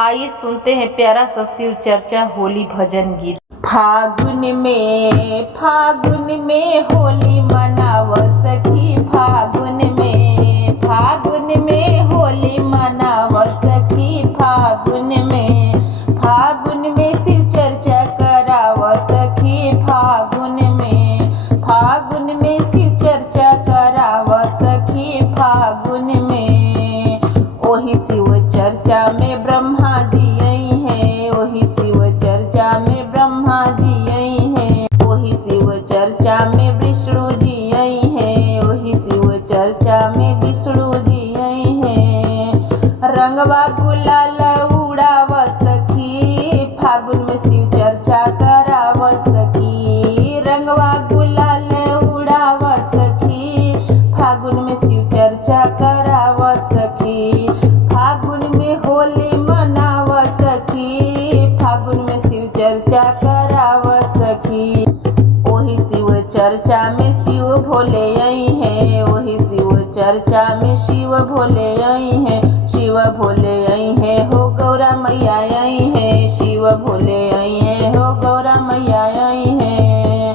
आइए सुनते हैं प्यारा सा शिव चर्चा होली भजन गीत। फागुन में होली मनाव सखी, फागुन में होली मनाव सखी, फागुन में शिव चर्चा कराव सखी, फागुन में शिव चर्चा कराव सखी, फागुन में ओही शिव चर्चा में ब्रह्मा जी आई हैं, ओही शिव चर्चा में ब्रह्मा जी आई हैं, ओही शिव चर्चा में विष्णु जी आई हैं, ओही शिव चर्चा में विष्णु जी आई हैं। रंगवा गुलाल उड़ाव सखी, फागुन में शिव चर्चा कराव सखी, रंगवा गुलाल उड़ाव सखी, फागुन में शिव चर्चा कराव सखी, फागुन में होली मनाव सखी, फागुन में शिव चर्चा कराव सखी। ओही शिव चर्चा में शिव भोले आई हैं, ओही शिव चर्चा में शिव भोले आई हैं, शिव भोले आई हैं हो गौरा मैया आई हैं, शिव भोले आई हैं हो गौरा मैया आई हैं।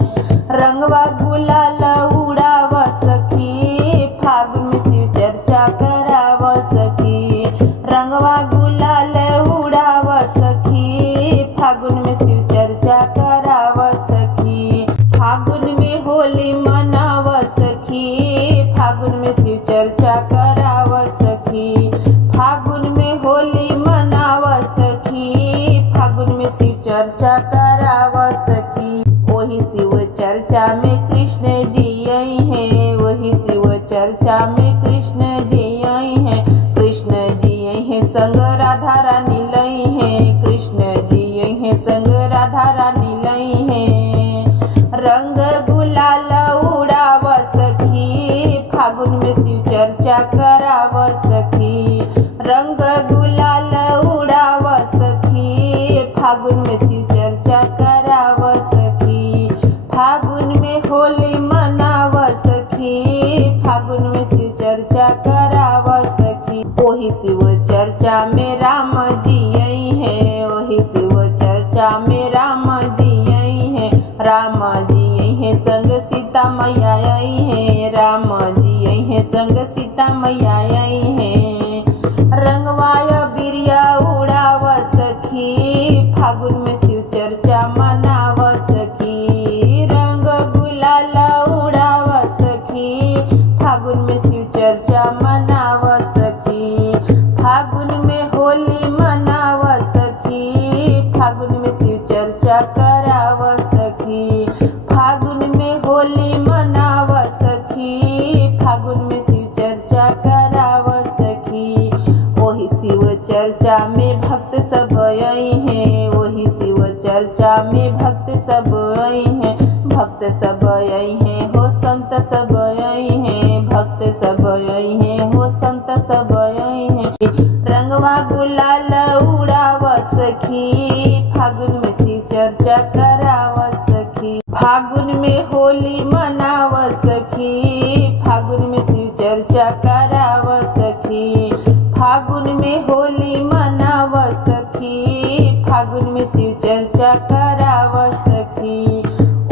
रंगवा गुलाल उड़ाव सखी, फागुन में शिव चर्चा कराव सखी, रंगवा गुलाल उड़ाव सखी, फागुन में शिव चर्चा कराव सखी, फागुन में होली मनाव सखी, फागुन में शिव चर्चा कराव सखी, फागुन में होली मनाव सखी, फागुन में शिव चर्चा कराव सखी। ओही शिव चर्चा में कृष्ण जी आई हैं, वही शिव चर्चा में कृष्ण जी आई हैं, कृष्ण जी आई हैं संग राधा रानी लाई हैं, कृष्ण जी आई हैं संग राधा रानी लाई हैं। रंग गुलाल उड़ाव सखी, फागुन में शिव चर्चा कराव सखी, रंग गुलाल उड़ाव सखी, फागुन में शिव चर्चा कराव सखी, फागुन में होली मनाव सखी, फागुन में शिव चर्चा कराव सखी। ओही शिव चर्चा में राम जी आई हैं, ओही शिव चर्चा में राम जी आई हैं, राम जी आई हैं संग सीता मैया आई हैं, राम जी आई हैं संग सीता मैया आई हैं। रंगवाय बिरिया उड़ाव सखी, फागुन में शिव चर्चा मनाव सखी, रंग गुलाल उड़ाव सखी, फागुन में शिव चर्चा मनाव सखी, फागुन में होली मनाव सखी, फागुन में शिव चर्चा कराव सखी, फागुन में होली मनाव सखी, फागुन में शिव चर्चा कराव सखी। ओही शिव चर्चा में भक्त सब आई हैं, ओही शिव चर्चा में भक्त सब आई हैं, भक्त सब आई हैं हो संत सब आई हैं, भक्त सब आई हैं हो संत सब आई हैं। रंगवा गुलाल उड़ाव सखी, फागुन में शिव चर्चा कराव सखी, फागुन में होली मनाव सखी, फागुन में शिव चर्चा कराव सखी, फागुन में होली मनाव सखी, फागुन में शिव चर्चा कराव सखी।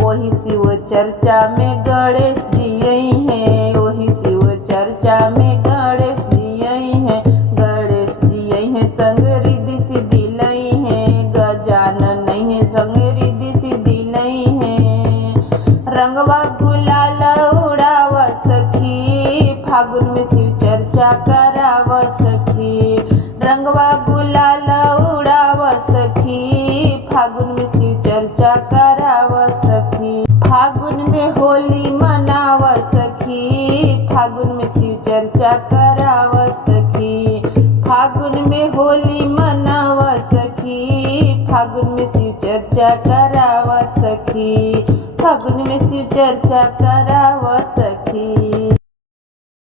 ओही शिव चर्चा में गणेश जी आई हैं, ओही शिव चर्चा में गणेश जी आई हैं, गणेश जी आई हैं संग रिद्धि सिद्धि लाई हैं, गजानन आई हैं संग रिद्धि सिद्धि लाई हैं। रंगवा गुलाल उड़ाव सखी, फागुन में शिव चर्चा कराव सखी, रंगवा गुलाल उड़ाव सखी, फागुन में शिव चर्चा कराव सखी, फागुन में होली मनाव सखी, फागुन में शिव चर्चा कराव सखी, फागुन में होली मनाव सखी, फागुन में शिव चर्चा कराव सखी, फागुन में शिव चर्चा कराव सखी।